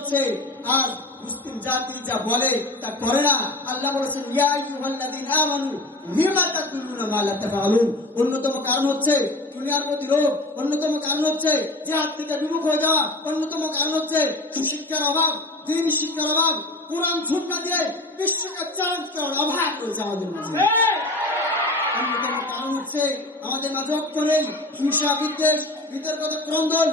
হচ্ছে আজ মুসলিম জাতি যা বলে তা করে না। আল্লাহ বলেছেন অন্যতম কারণ হচ্ছে, দুনিয়ার প্রতি লোভ অন্যতম কারণ হচ্ছে, জিহাদ থেকে বিমুখ হয়ে যাওয়া। অন্যতম কারণ হচ্ছে, সুশিক্ষার অভাব, দিন শিক্ষার অভাব, কোরআন ঝুঁকা দিয়ে বিশ্বকে চ্যালেঞ্জ করার অভাব রয়েছে আমাদের মাঝে। অন্যতম কারণ হচ্ছে, আমাদের মাঝে নেই হিংসা, বিদ্বেষ, বিতর্কত, ক্রন্দন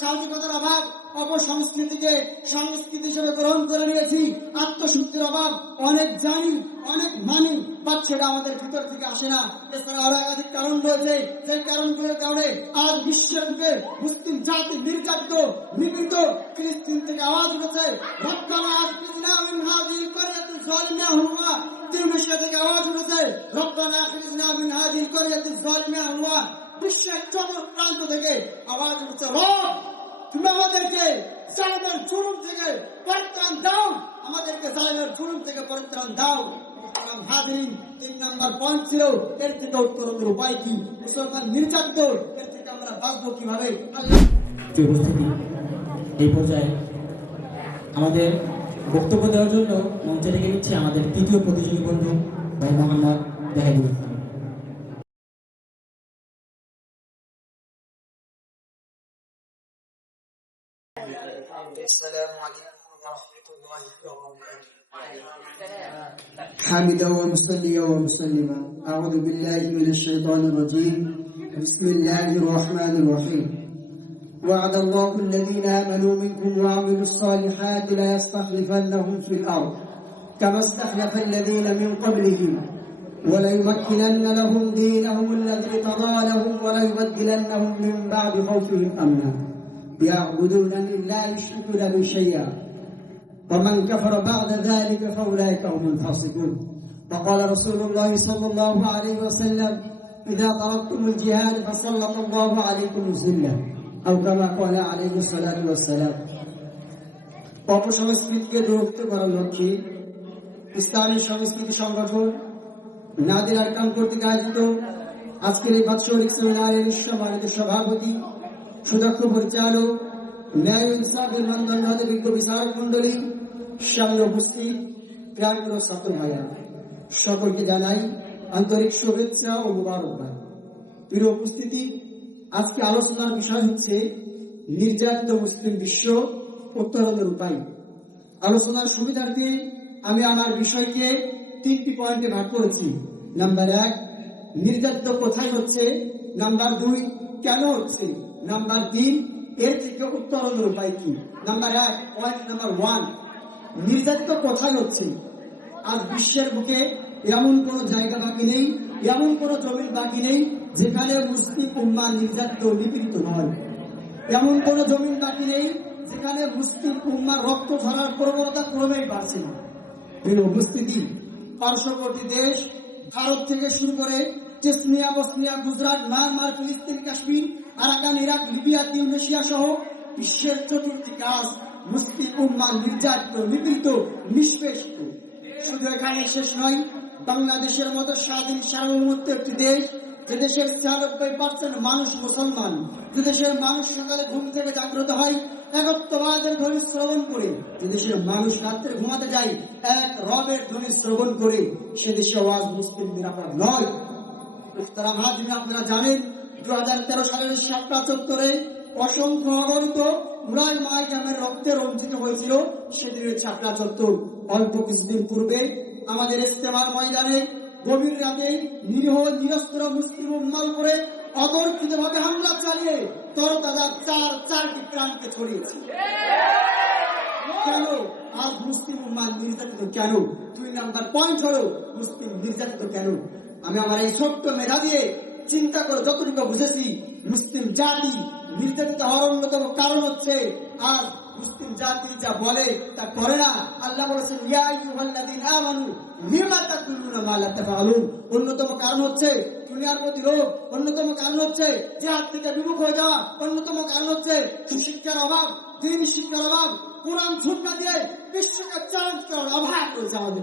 সামাজিকতার অভাব অপসংস্কৃতিকে সংস্কৃতি হিসেবে গ্রহণ করে নিয়েছি। আত্মশুদ্ধির অভাব, অনেক জানি, অনেক মানি বাট সেটা আমাদের ভিতর থেকে আসে না। এছাড়া আরও একাধিক কারণ রয়েছে। সেই কারণগুলোর কারণে আজ বিশ্বের বুকে মুসলিম জাতি নির্যাতিত, নিপীড়িত ফিলিস্তিন থেকে আওয়াজ উঠেছে। হুয়া। তিরমিশিয়া থেকে আওয়াজ উঠেছে। যালিমা হুয়া। বিশ্বের চতুর প্রান্ত থেকে আওয়াজ উঠছে, রব! তুমি আমাদেরকে জালেমের জুলুম থেকে পরিত্রাণ দাও। আমাদেরকে জালেমের জুলুম থেকে পরিত্রাণ দাও। ছিল, এর থেকে উপায় কি? আমরা কীভাবে? এই আমাদের বক্তব্য দেওয়ার জন্য মঞ্চে রেখে নিচ্ছে আমাদের তৃতীয় প্রতিযোগী বন্ধু ভাই মোহাম্মদ السلام عليكم ورحمة الله وبركاته حامدا ومصليا ومسلما. أعوذ بالله من الشيطان الرجيم. بسم الله الرحمن الرحيم. وعد الله الذين آمنوا منكم وعملوا الصالحات لا يستخلفنهم في الأرض كما استخلف الذين من قبلهم. وليمكنن لهم دينهم الذي تضى لهم وليبدلنهم من بعد خوفهم أمنا. يعبدونني لا يشركون بي شيئا ومن كفر بعد ذلك فأولئك هم الفاسقون وقال رسول الله صلى الله عليه وسلم إذا تركتم الجهاد فسلط الله عليكم الذلة أو كما قال عليه الصلاة والسلام অপসংস্কৃতিকে দূরত্ব করার লক্ষ্যে ইসলামী সংস্কৃতি সংগঠন নাদির আরকাম কর্তৃক আয়োজিত আজকের এই বাৎসরিক সেমিনারের সম্মানিত সভাপতি সুদক্ষ পরিচালক, ন্যায় ইনসাফের মানদণ্ড হাতে বিজ্ঞ বিচারক মন্ডলী সামনে উপস্থিত গ্রামীণ ছাত্র ভাইয়া। সকলকে জানাই আন্তরিক শুভেচ্ছা ও মুবারকবাদ। প্রিয় উপস্থিতি, আজকে আলোচনার বিষয় হচ্ছে নির্যাতিত মুসলিম বিশ্ব উত্তরণের উপায়। আলোচনার সুবিধার্থে আমি আমার বিষয়কে তিনটি পয়েন্টে ভাগ করেছি। নাম্বার এক, নির্যাতিত কোথায় হচ্ছে? নাম্বার দুই, কেন হচ্ছে? নাম্বার তিন এর থেকে উত্তরণের উপায় কি? নাম্বার এক পয়েন্ট নাম্বার ওয়ান নির্যাতিত কোথায় হচ্ছে? আজ বিশ্বের বুকে এমন কোন জায়গা বাকি নেই, এমন কোন জমির বাকি নেই, যেখানে মুসলিম উম্মা নির্যাতিত, নিপীড়িত নয় এমন কোন জমিন বাকি নেই, যেখানে মুসলিম উম্মার রক্ত ধরার প্রবণতা ক্রমেই বাড়ছে। না এই উপস্থিতি, পার্শ্ববর্তী দেশ ভারত থেকে শুরু করে চেসনিয়া বসনিয়া গুজরাট, মায়ানমার, ফিলিস্তিন, Kashmir, Arakan, Iraq, Libya Tunisia সহ বিশ্বের চতুর্থী কাজ মুসলিম উম্মা নির্যাতিত নিপীড়িত নিষ্পেষিত শুধু এখানে শেষ নয়, বাংলাদেশের মতো স্বাধীন, সার্বভৌমত্ব একটি দেশ, যে দেশের ছিয়ানব্বই পার্সেন্ট মানুষ মুসলমান, যে দেশের মানুষ সকালে ঘুম থেকে জাগ্রত হয়, একত্ববাদের ধ্বনি শ্রবণ করে, যে দেশের মানুষ রাত্রে ঘুমাতে যায়, এক রবের ধ্বনি শ্রবণ করে, সে দেশে আওয়াজ মুসলিম নিরাপদ নয়। তারা মহাজিন আপনারা জানেন দু হাজার তেরো সালের সাতটা চত্বরে অসংখ্য অগণিত মুরাই মাই গ্রামের রক্তে রঞ্জিত হয়েছিল সেদিনের ছাপড়া চত্বর। অল্প কিছুদিন পূর্বে আমাদের ইস্তেমার ময়দানে গভীর রাতে নিরীহ নিরস্ত্র মুসলিম উম্মাল করে অতর্কিত ভাবে হামলা চালিয়ে তরতাজা চার চারটি প্রাণকে ছড়িয়েছে। কেন? আজ মুসলিম উম্মাদ নির্যাতিত কেন? দুই নাম্বার পয়েন্ট হলো মুসলিম নির্যাতিত কেন? আমি আমার এই ছোট্ট মেধা দিয়ে চিন্তা করে যতটুকু বুঝেছি, মুসলিম জাতি নির্যাতিত হওয়ার অন্যতম কারণ হচ্ছে, আজ মুসলিম জাতি যা বলে তা করে না। আল্লাহ বলেছেন অন্যতম কারণ হচ্ছে, দুনিয়ার প্রতি লোভ অন্যতম কারণ হচ্ছে, জিহাদ থেকে বিমুখ হয়ে যাওয়া। অন্যতম কারণ হচ্ছে, সুশিক্ষার অভাব, দিন শিক্ষার অভাব। কোরআন ঝুঁকা দিয়ে বিশ্বকে চ্যালেঞ্জ করার অভাব রয়েছে আমাদের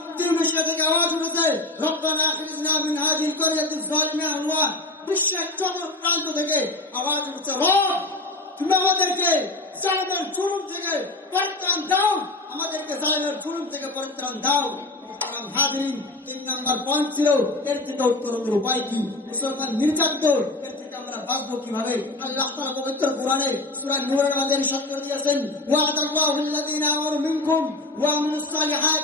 থেকে আওয়াজ উঠেছে, রব্বানা আখরিজনা মিন হাযিহিল ক্বরয়াতি যালিমা বিশ্বের প্রান্ত থেকে আওয়াজ উঠছে, রব, তুমি আমাদেরকে জালেমের জুলুম থেকে পরিত্রাণ দাও, আমাদেরকে জালেমের জুলুম থেকে পরিত্রাণ দাও। হাদিন তিন এর থেকে কি? নির্যাতিত, এর থেকে আমরা কীভাবে? সালিহাত।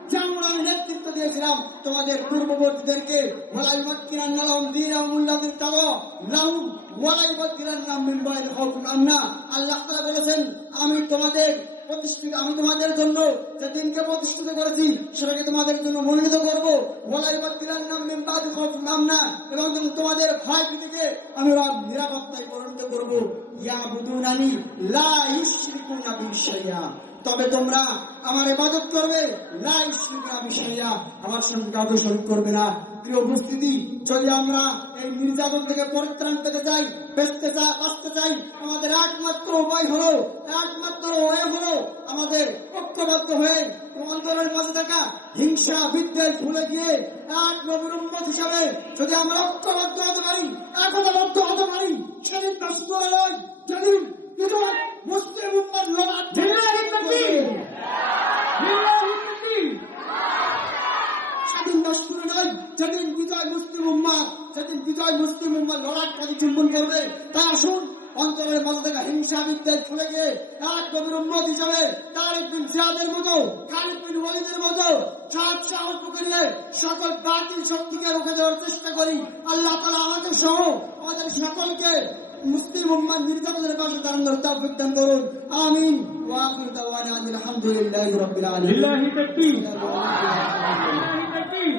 আমি তোমাদের আমি প্রতিষ্ঠিত আমি তোমাদের জন্য যে দিনকে প্রতিষ্ঠিত করেছি, সেটাকে তোমাদের জন্য মনোনীত করব। নাম না। এবং তোমাদের ভয় ভীতিকে আমি নিরাপত্তায় পরিণত করব। ইয়া বুদুনানি লা ইউশরিকুনা বিশাইয়া তবে তোমরা আমার ইবাদত করবে। লা ইউশরিকুনা বিশাইয়া আমার সঙ্গে কাউকে শরীক করবে না। প্রিয় উপস্থিতি, যদি আমরা এই নির্যাতন থেকে পরিত্রাণ পেতে চাই, বেঁচতে চাই, বাঁচতে চাই, আমাদের একমাত্র উপায় হলো, একমাত্র ওয়ে হলো আমাদের ঐক্যবদ্ধ হয়ে অন্তরের মাঝে থাকা হিংসা, বিদ্বেষ ভুলে গিয়ে এক নবীর উম্মত হিসাবে যদি আমরা ঐক্যবদ্ধ হতে পারি, একতাবদ্ধ হতে পারি, সেদিন নষ্ট নয় মুসলিম উম্মত লিল্লাহি তাকবীর। লিল্লাহি তাকবীর। স্বাধীন দস্তুরে নয় যেদিন বিজয় মুসলিম উম্মাদ সেদিন বিজয় মুসলিম উম্মাদ লড়াই কাজে চুম্বন করবে তাই আসুন। অন্তরের মাঝে থেকে হিংসা বিদ্বেষ ছুড়ে গিয়ে এক কবির উম্মত হিসাবে তার একদিন জিয়াদের মতো খালিদ বিন ওয়ালিদের মতো সাত সাহস নিয়ে সকল বাতিল শক্তিকে রুখে দেওয়ার চেষ্টা করি। আল্লাহ তালা আমাদের সহ আমাদের সকলকে مسلم من يرزقنا باشا تعالى في تنقرون آمين. وآخر دعوانا أن الحمد لله رب العالمين. لله تكبير لله تكبير